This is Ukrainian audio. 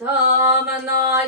Там на